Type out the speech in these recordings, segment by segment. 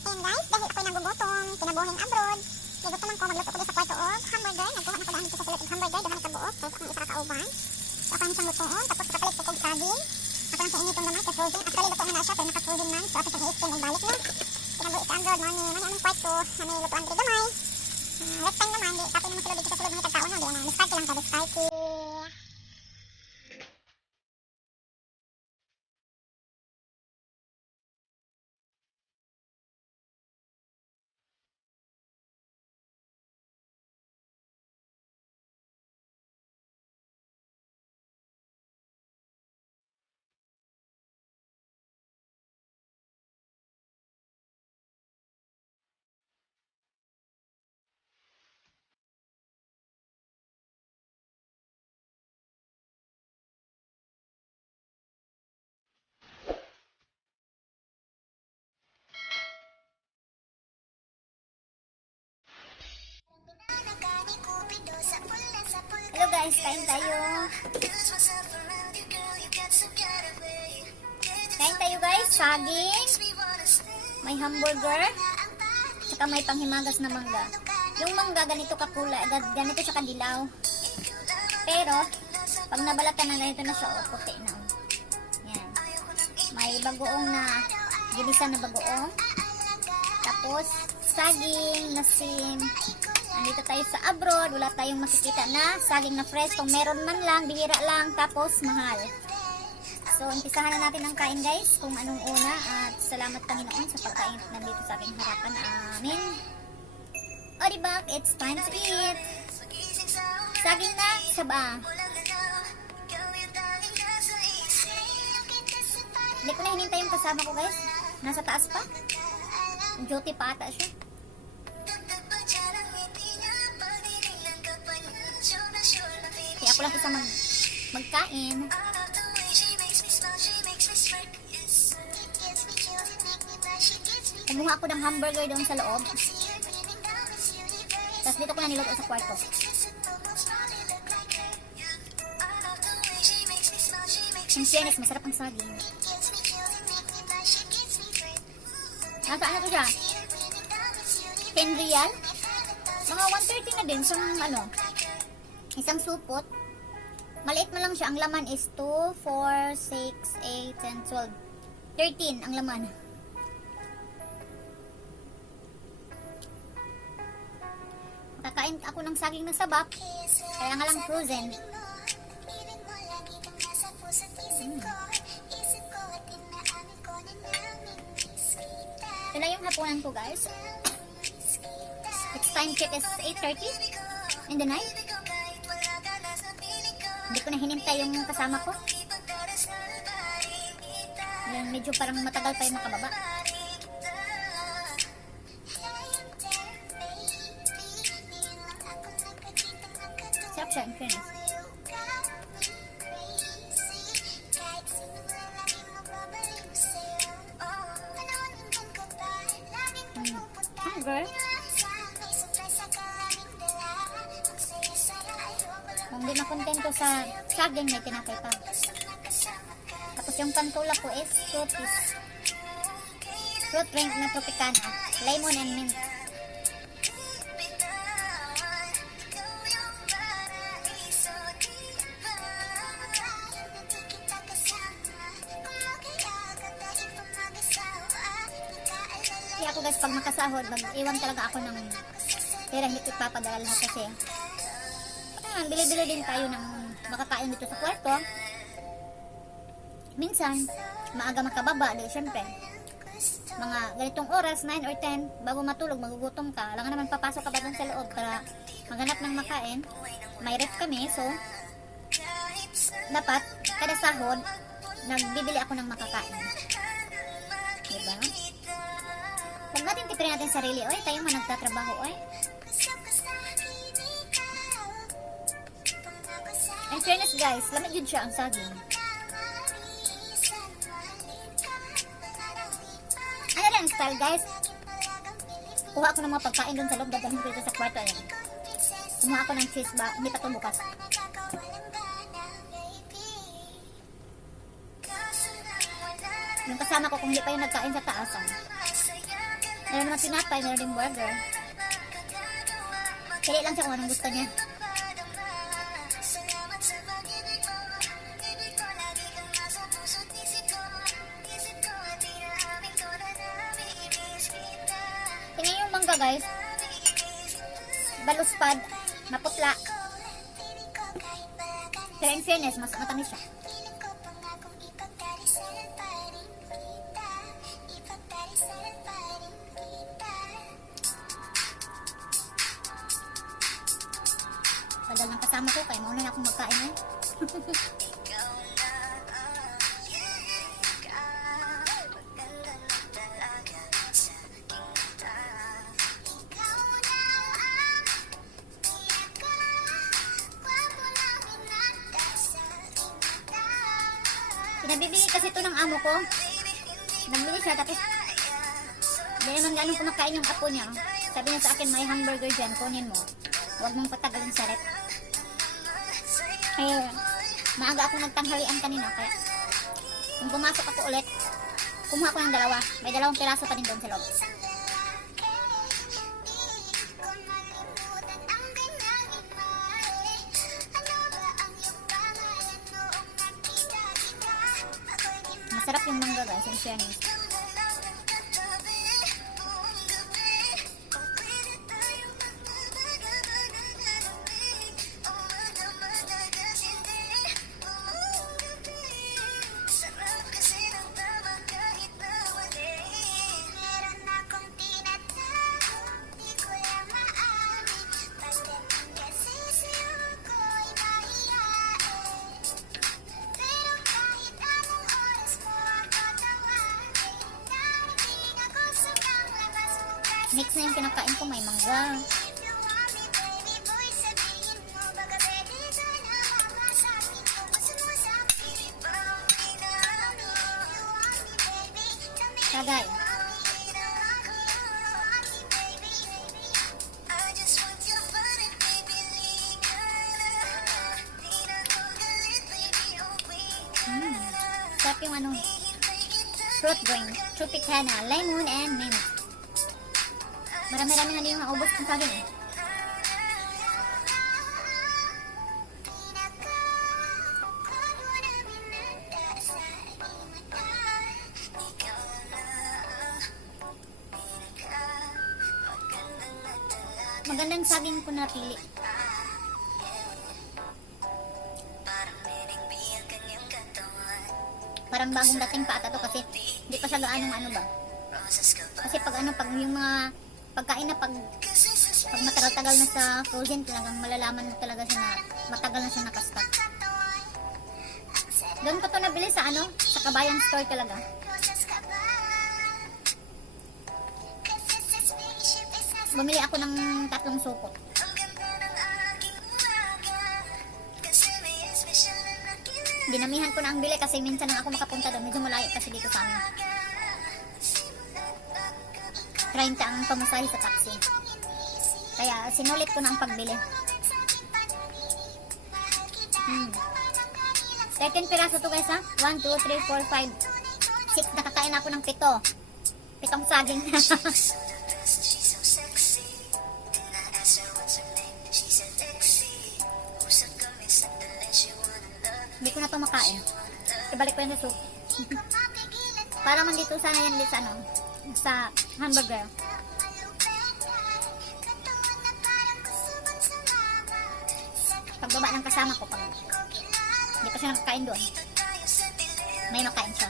Ayan guys, dahil ako'y nagugutom, kinabuhing abroad. Nagutom ko, magluto ko din sa kwarto og hamburger. Nagkuha na ko daan dito sa sulod og hamburger, dahan nagkabuok. Kaya akong isa kakauban. So ako lang siyang lutoon, tapos kapalit ko kong saging. Ako lang siyang initong naman sa frozen. Actually, lutoon na siya, pero naka-frozen man. So ako siyang i-steam og balik na. Kinabuhi sa abroad, mani aming kwarto, na may lutoan diri gamay. Next time naman, di tapos naman sulod dito sa sulod ng tagtaon na. Di na, discarte lang ka, discarte. Hello guys, kain tayo. Kain tayo guys, saging, may hamburger, saka may panghimagas na mangga. Yung mangga ganito kakula, ganito siya kadilaw. Pero, pag nabalatan na ganito na siya, puti na. Yan. May bagoong na, ginisa na bagoong. Tapos, saging, nasim. Andito tayo sa abroad, wala tayong makikita na saging na fresh. Kung meron man lang, bihira lang, tapos mahal. So, umpisahan na natin ang kain guys, kung anong una. At salamat Panginoon sa pagkain nandito sa aking harapan. Amen. O diba, it's time to eat. Saging na saba. Hindi ko na hinintay yung kasama ko guys. Nasa taas pa. Duty pa ata siya. Kaya ako lang isa magkain. Kumuha ako ng hamburger doon sa loob. Tapos dito ko na niluto sa kwarto. In fairness, masarap ang saging. Nasa ano to siya? 10 real? Mga 130 na din. So, isang supot. Maliit man lang siya. Ang laman is 2, 4, 6, 8, 10, 12. 13 ang laman. Kakain ako ng saging na sabap. Kaya nga lang frozen. Ito na yung hapunan ko guys. It's time check is 8:30 in the night. Hindi ko na hinintay yung kasama ko. Yan, medyo parang matagal pa yung makababa. Sarap siya, in fairness. Hunger. Kung di makontento sa saging, may tinapay pa. Tapos yung pantula ko is fruit drink na Tropicana, lemon and mint. Kaya ako guys, pag makasahod, mag-iwan talaga ako ng pera, hindi ko ipapadala lahat kasi bili-bili din tayo ng makakain dito sa kwarto. Minsan, maaga makababa, di syempre. Mga ganitong oras, 9 or 10, bago matulog, magugutom ka. Alam nga naman, papasok ka ba dun sa loob para maghanap ng makain. May ref kami, so dapat, kada sahod, nagbibili ako ng makakain. Diba? Huwag natin tipirin natin sarili, oy, tayo man nagtatrabaho, oy. In fairness guys, lamig yun siya ang saging. Ano lang style guys? Kuha ako ng mga pagkain doon sa loob, dadalhin ko ito sa kwarto. Ayan. Kumuha ako ng cheese ba? Hindi pa ito bukas. Yung kasama ko kung hindi pa yung nagkain sa taasan. Meron naman tinapay, meron din burger. Pili lang siya kung anong gusto niya. Tingnan yung mangga guys. Baluspad, maputla. Pero in fairness, mas matamis siya. Padal ng kasama ko, kaya mauna na akong magkain eh. Pinabibili kasi ito ng amo ko. Nabili siya, tapos hindi naman ganun kumakain yung apo niya. Sabi niya sa akin, may hamburger dyan, kunin mo. Huwag mong patagalin sa rep. Eh, maaga ako nagtanghalian kanina, kaya kung pumasok ako ulit, kumuha ko ng dalawa. May 2 piraso pa din doon sa loob. Masarap yung mangga guys, yung fairness. Mix na yung kinakain ko, may mangga. Tagay. Sarap yung ano, fruit drink, Tropicana, lemon and mint. Marami-rami na din yung naubos kung saging eh. Magandang saging ko napili. Parang bagong dating pa ata to kasi hindi pa siya gaanong ano ba. Kasi pag ano, pag yung mga pagkain na pag matagal-tagal na sa frozen, talagang malalaman mo talaga siya na matagal na siya nakastock. Doon ko to nabili sa ano, sa Kabayan Store talaga. Bumili ako ng 3 supot. Dinamihan ko na ang bili kasi minsan lang ako makapunta doon. Medyo malayo kasi dito sa amin. 30 ang pamasahe sa taxi. Kaya sinulit ko na ang pagbili. 13 piraso to guys ha. 1, 2, 3, 4, 5, 6. Nakakain ako ng 7. 7 saging. Hindi ko na ito makain. Ibalik ko yan sa soup. Para man dito sana yan dito sa ano, sa hamburger. Pagbaba ng kasama ko, pag hindi pa siya nakakain doon, may makain siya.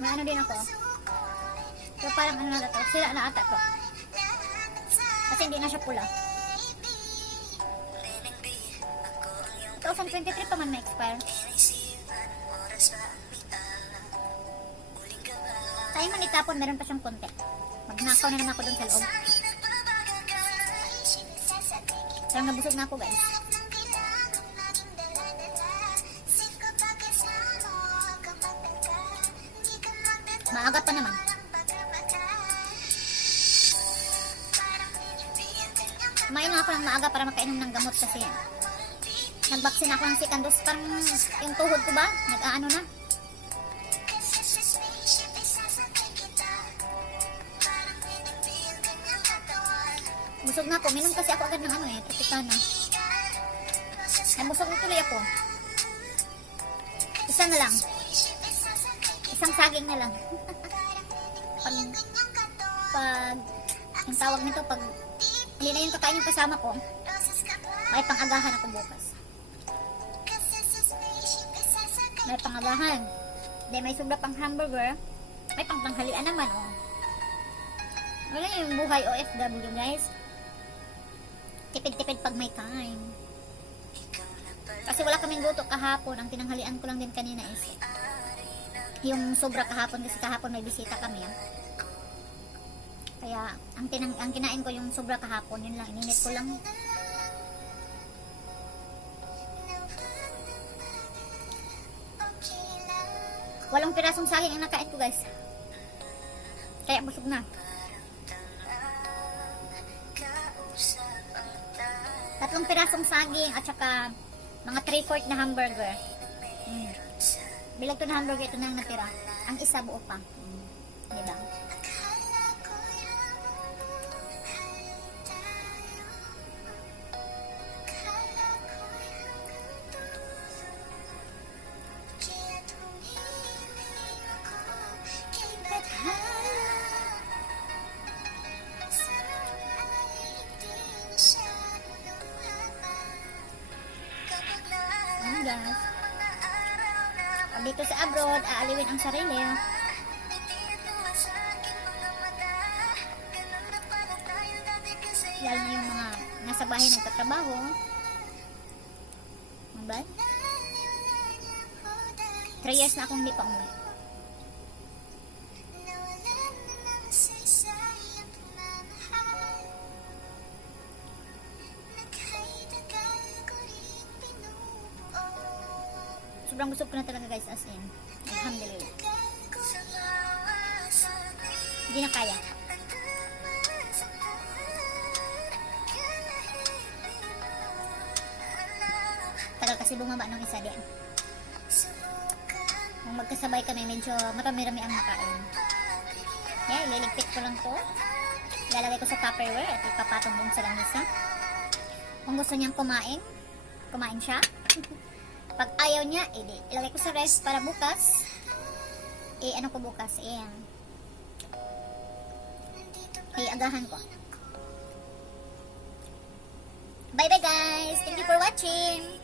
May ano din ako. So parang ano na ito, sila na ata to. Kasi hindi na siya pula. 2023 pa man ma-expire. Tayo man itapon, meron pa siyang konti. Magnakaw na naman ako dun sa loob. Parang nabusog na ako guys. Maaga pa naman. Kumain na ako ng maaga para makainom ng gamot kasi nag-vaccine ako ng second dose. Parang yung tuhod ko ba? Nag-aano na. Busog na ako. Minom kasi ako agad ng ano eh. Tropicana. Nabusog na tuloy ako. Isa na lang. Isang saging na lang. pag yung tawag nito, pag hindi na yung kakain yung kasama ko, may pang-agahan ako bukas. May pang-agahan. Then may sobra pang hamburger. May pang-tanghalian naman, oh. Wala yung buhay OFW, guys. Tipid-tipid pag may time. Kasi wala kaming luto kahapon. Ang tinanghalian ko lang din kanina is yung sobra kahapon kasi kahapon may bisita kami. Kaya ang kinain ko yung sobra kahapon, yun lang, ininit ko lang. Walong pirasong saging ang nakain ko, guys. Kaya busog na. 3 pirasong saging at saka mga 3/4 na hamburger. Bilag to na hamburger, ito na ang natira. Ang isa buo pa. Diba? Guys. Dito sa abroad, aaliwin ang sarili. Lalo na yung mga nasa bahay nagtatrabaho. Diba? 3 years na akong hindi pa umuwi. Sobrang busog ko na talaga, guys, as in. Alhamdulillah. Hindi na kaya. Tagal kasi bumaba ng isa din. Kung magkasabay kami, medyo marami-rami ang makain. Yeah, liligpit ko lang to. Lalagay ko sa Tupperware at ipapatong dun sa lamisa. Kung gusto niyang kumain siya. Pag ayaw niya, ilagay ko sa rest para bukas. Ano ko bukas? Agahan ko. Bye bye, guys. Thank you for watching.